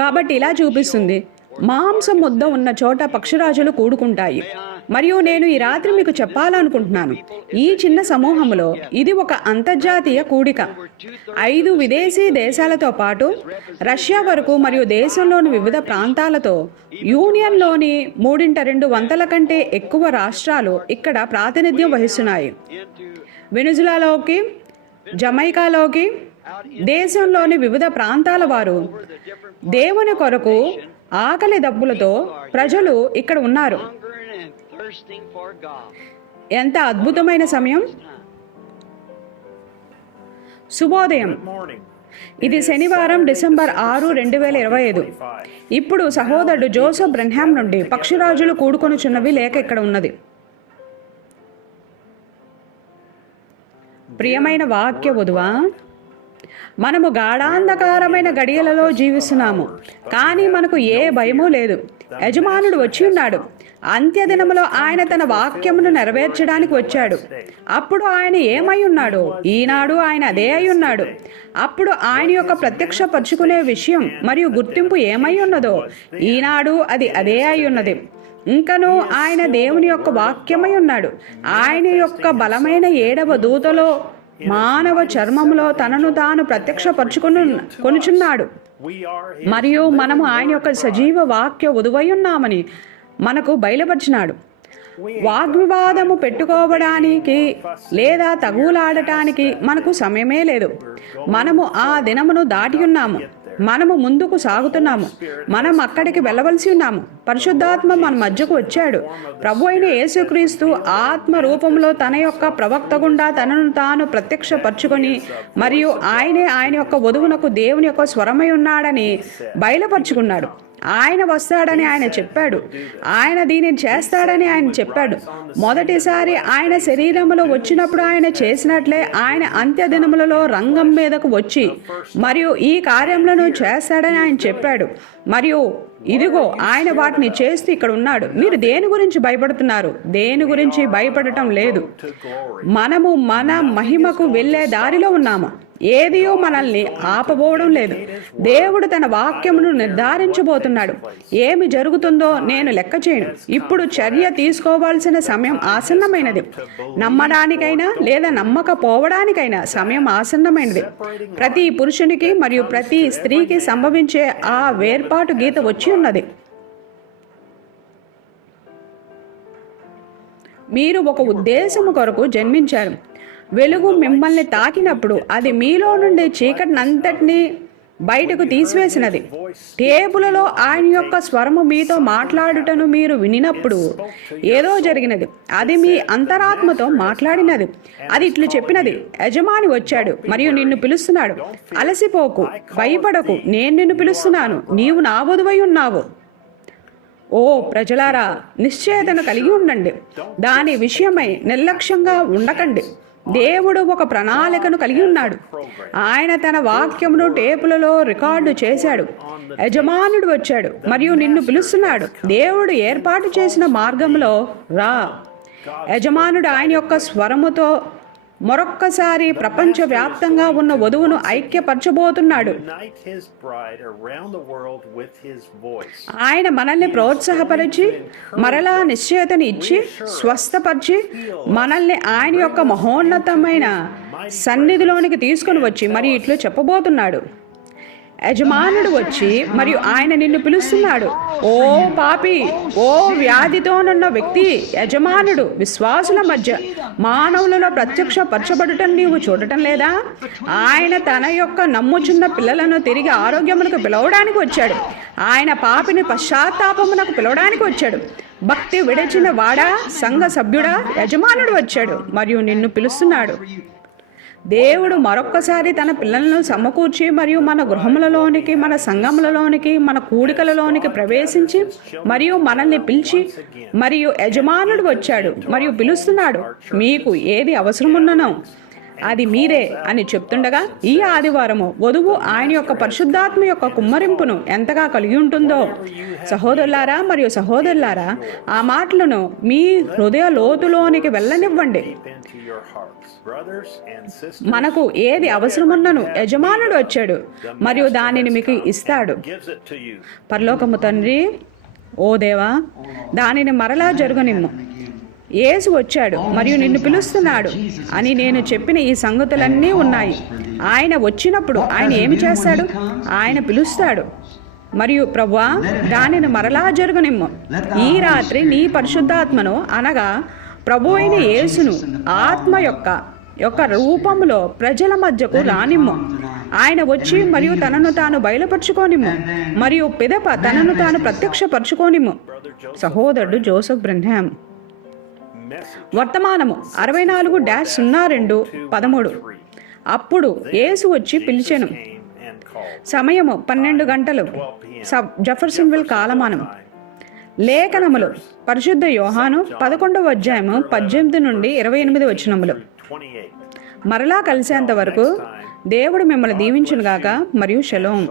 కాబట్టి ఇలా చూపిస్తుంది, మాంసం ముద్ద ఉన్న చోట పక్షిరాజులు కూడుకుంటాయి. మరియు నేను ఈ రాత్రి మీకు చెప్పాలనుకుంటున్నాను, ఈ చిన్న సమూహంలో ఇది ఒక అంతర్జాతీయ కూడిక. 5 విదేశీ దేశాలతో పాటు రష్యా వరకు మరియు దేశంలోని వివిధ ప్రాంతాలతో యూనియన్లోని 3/2 కంటే ఎక్కువ రాష్ట్రాలు ఇక్కడ ప్రాతినిధ్యం వహిస్తున్నాయి. వెనుజులాలోకి, జమైకాలోకి, దేశంలోని వివిధ ప్రాంతాల వారు దేవుని కొరకు ఆకలి దప్పులతో ప్రజలు ఇక్కడ ఉన్నారు. ఎంత అద్భుతమైన సమయం! శుభోదయం. ఇది శనివారం డిసెంబర్ 6, 2025. ఇప్పుడు సహోదరుడు జోసెఫ్ బ్రెన్హామ్ నుండి పక్షిరాజులు కూడుకొనుచున్నవి లేఖ ఇక్కడ ఉన్నది. ప్రియమైన వాక్య వధువా, మనము గాఢాంధకారమైన గడియలలో జీవిస్తున్నాము, కానీ మనకు ఏ భయమూ లేదు. యజమానుడు వచ్చి ఉన్నాడు. అంత్యదినములో ఆయన తన వాక్యమును నెరవేర్చడానికి వచ్చాడు. అప్పుడు ఆయన ఏమై ఉన్నాడు? ఈనాడు ఆయన అదే అయి ఉన్నాడు. అప్పుడు ఆయన యొక్క ప్రత్యక్షపరుచుకునే విషయం మరియు గుర్తింపు ఏమై ఉన్నదో ఈనాడు అది అదే అయి ఉన్నది. ఇంకను ఆయన దేవుని యొక్క వాక్యమై ఉన్నాడు. ఆయన యొక్క బలమైన 7వ దూతలో మానవ చర్మములో తనను తాను కొనుచున్నాడు. మరియు మనము ఆయన యొక్క సజీవ వాక్య వధువై ఉన్నామని మనకు బయలుపరిచినాడు. వాగ్వివాదము పెట్టుకోవడానికి లేదా తగులాడటానికి మనకు సమయమే లేదు. మనము ఆ దినమును దాటి ఉన్నాము. మనము ముందుకు సాగుతున్నాము. మనం అక్కడికి వెళ్ళవలసి ఉన్నాము. పరిశుద్ధాత్మ మన మధ్యకు వచ్చాడు. ప్రభు అయిన యేసుక్రీస్తు ఆత్మ రూపంలో తన యొక్క ప్రవక్త గుండా తనను తాను ప్రత్యక్షపరచుకొని మరియు ఆయన యొక్క వధువునకు దేవుని యొక్క స్వరమై ఉన్నాడని బయలుపరుచుకున్నాడు. ఆయన వస్తాడని ఆయన చెప్పాడు. ఆయన దీనిని చేస్తాడని ఆయన చెప్పాడు. మొదటిసారి ఆయన శరీరంలో వచ్చినప్పుడు ఆయన చేసినట్లే ఆయన అంత్యదినములలో రంగం మీదకు వచ్చి మరియు ఈ కార్యములను చేస్తాడని ఆయన చెప్పాడు. మరియు ఇదిగో ఆయన వాటిని చేస్తూ ఇక్కడ ఉన్నాడు. మీరు దేని గురించి భయపడుతున్నారు? దేని గురించి భయపడటం లేదు. మనము మన మహిమకు వెళ్ళే దారిలో ఉన్నాము. ఏదియో మనల్ని ఆపబోవడం లేదు. దేవుడు తన వాక్యమును నిర్ధారించబోతున్నాడు. ఏమి జరుగుతుందో నేను లెక్క చేయను. ఇప్పుడు చర్య తీసుకోవాల్సిన సమయం ఆసన్నమైనది. నమ్మడానికైనా లేదా నమ్మకపోవడానికైనా సమయం ఆసన్నమైనది. ప్రతి పురుషునికి మరియు ప్రతి స్త్రీకి సంభవించే ఆ వేర్పాటు గీత వచ్చి ఉన్నది. మీరు ఒక ఉద్దేశము కొరకు జన్మించారు. వెలుగు మిమ్మల్ని తాకినప్పుడు అది మీలో నుండి చీకటినంతటినీ బయటకు తీసివేసినది. టేబులలో ఆయన యొక్క స్వరము మీతో మాట్లాడుటను మీరు వినినప్పుడు ఏదో జరిగినది. అది మీ అంతరాత్మతో మాట్లాడినది. అది ఇట్లు చెప్పినది, యజమాని వచ్చాడు మరియు నిన్ను పిలుస్తున్నాడు. అలసిపోకు, భయపడకు, నేను నిన్ను పిలుస్తున్నాను, నీవు నా వధువై ఉన్నావు. ఓ ప్రజలారా, నిశ్చయతను కలిగి ఉండండి. దాని విషయమై నిర్లక్ష్యంగా ఉండకండి. దేవుడు ఒక ప్రణాళికను కలిగి ఉన్నాడు. ఆయన తన వాక్యమును టేపులలో రికార్డు చేశాడు. యజమానుడు వచ్చాడు మరియు నిన్ను పిలుస్తున్నాడు. దేవుడు ఏర్పాటు చేసిన మార్గంలో రా. యజమానుడు ఆయన యొక్క స్వరముతో మరొక్కసారి ప్రపంచవ్యాప్తంగా ఉన్న వధువును ఐక్యపరచబోతున్నాడు. ఆయన మనల్ని ప్రోత్సాహపరిచి మరలా నిశ్చయతను ఇచ్చి స్వస్థపరిచి మనల్ని ఆయన యొక్క మహోన్నతమైన సన్నిధిలోనికి తీసుకొని వచ్చి మరి ఇట్లు చెప్పబోతున్నాడు. యజమానుడు వచ్చి మరియు ఆయన నిన్ను పిలుస్తున్నాడు. ఓ పాపి, ఓ వ్యాధితోనున్న వ్యక్తి, యజమానుడు విశ్వాసుల మధ్య మానవులలో ప్రత్యక్షపరచబడటం నీవు చూడటం లేదా? ఆయన తన యొక్క నమ్ముచున్న పిల్లలను తిరిగి ఆరోగ్యమునకు పిలవడానికి వచ్చాడు. ఆయన పాపిని పశ్చాత్తాపమునకు పిలవడానికి వచ్చాడు. భక్తి విడిచిన వాడా, సంఘ సభ్యుడా, యజమానుడు వచ్చాడు మరియు నిన్ను పిలుస్తున్నాడు. దేవుడు మరొక్కసారి తన పిల్లలను సమకూర్చి మరియు మన గృహములలోనికి, మన సంఘములలోనికి, మన కూడికలలోనికి ప్రవేశించి మరియు మనల్ని పిలిచి మరియు యజమానుడు వచ్చాడు మరియు పిలుస్తున్నాడు. మీకు ఏది అవసరమున్ననో అది మీరే అని చెప్తుండగా ఈ ఆదివారము వధువు ఆయన యొక్క పరిశుద్ధాత్మ యొక్క కుమ్మరింపును ఎంతగా కలిగి ఉంటుందో సహోదరులారా మరియు సహోదరులారా, ఆ మాటలను మీ హృదయ లోతులోనికి వెళ్ళనివ్వండి. మనకు ఏది అవసరమున్నను యజమానుడు వచ్చాడు మరియు దానిని మీకు ఇస్తాడు. పరలోకము తండ్రి, ఓ దేవా, దానిని మరలా జరగనిమ్ము. యేసు వచ్చాడు మరియు నిన్ను పిలుస్తున్నాడు అని నేను చెప్పిన ఈ సంగతులన్నీ ఉన్నాయి. ఆయన వచ్చినప్పుడు ఆయన ఏమి చేస్తాడు? ఆయన పిలుస్తాడు. మరియు ప్రభువా, దానిని మరలా జరగనిమ్ము. ఈ రాత్రి నీ పరిశుద్ధాత్మను, అనగా ప్రభు అయిన యేసును ఆత్మ యొక్క రూపంలో ప్రజల మధ్యకు రానిమ్ము. ఆయన వచ్చి మరియు తనను తాను బయలుపరుచుకోనిమ్ము మరియు పిదప తనను తాను ప్రత్యక్షపరచుకోనిమ్ము. సహోదరుడు జోసెఫ్ బ్రెన్హామ్. వర్తమానము 64-02-13. అప్పుడు యేసు వచ్చి పిలిచెను. సమయము 12 గంటలు. జెఫర్సన్విల్ కాలమానం. లేఖనములు పరిశుద్ధ యోహాను 11వ అధ్యాయము 18-28 వచనములు. మరలా కలిసేంత వరకు దేవుడు మిమ్మల్ని దీవించునుగాక మరియు షలోం.